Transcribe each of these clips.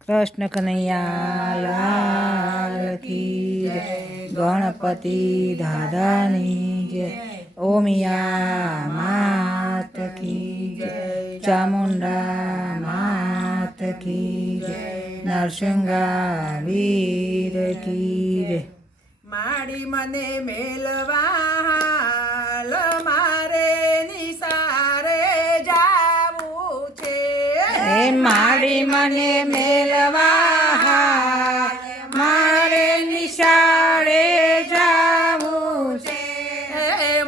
કૃષ્ણ કનૈયા લાલ કી જય. ગણપતિ દાદાની જય ઓમિયા માત કી જય ચામુંડા માત કી જય નરસિંગા વીર કી જય માડી મને મેલવા મારે નિસારે જાવું છે મારી મને મેલવા નિશાળે જાવું છે.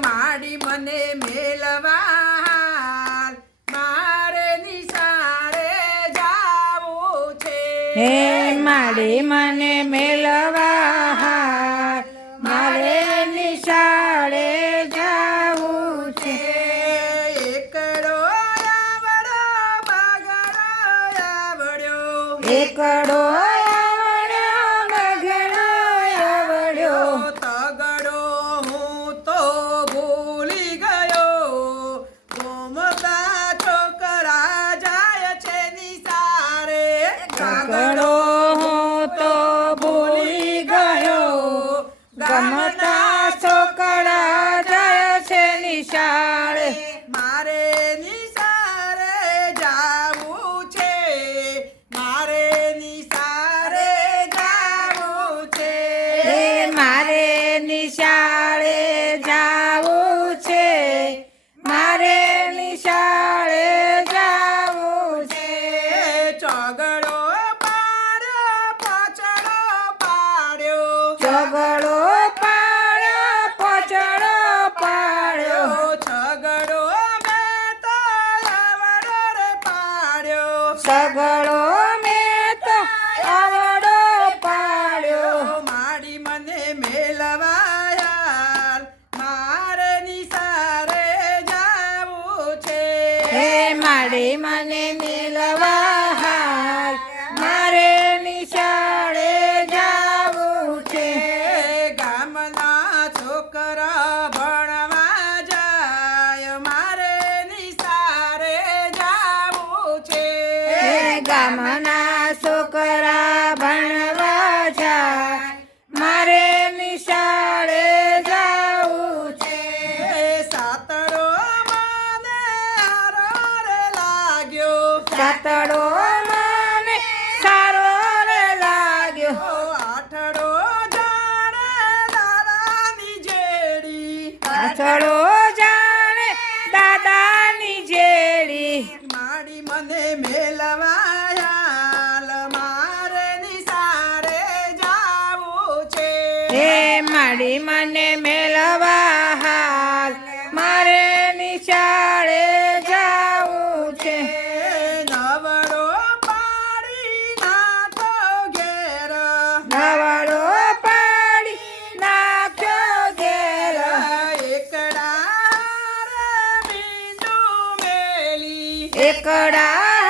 માડી મને મેલવા મારે નિસારે જાવું છે. હે માડી મને મેલવા મારે નિશાળે જાવું છે. એકડો આવડો બગડો આવડ્યો એકડો કાગડો તો ભૂલી ગયો. ગમતા છોકરા જાય છે નિશાળે. ઝઘડો પાડ્યો પછડો પાડ્યો. છગડો મેં તો આવડો રે પાડ્યો. સગડો મેં તો આવડો પાડ્યો. માડી મને મેલવાયા મારે નિસારે જાવું છે. હે માડી મને હે હે માડી મને મેલવા હાલ મારે નિશાળે જાવું છે. નવડો પાડી નાખો ઘેર. નવાડો પાડી નાખ્યો ઘેર. એકડા મેલી. એકડા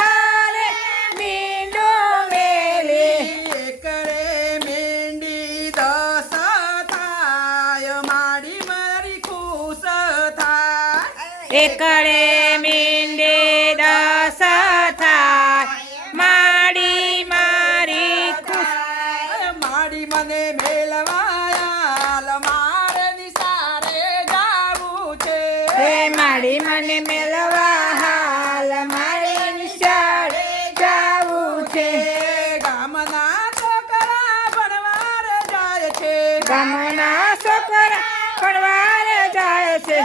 એકડે મીંડે દસ થાય માડી મારી ખુશ. માડી મને મેલવાયા મારે નિસારે જાવું છે. હે માડી મને મેલવા હાલ મારે નિશાળે જાવું છે. ગામના છોકરા ભણવાર જાય છે. ગામના છોકરા ભણવારે જાય છે.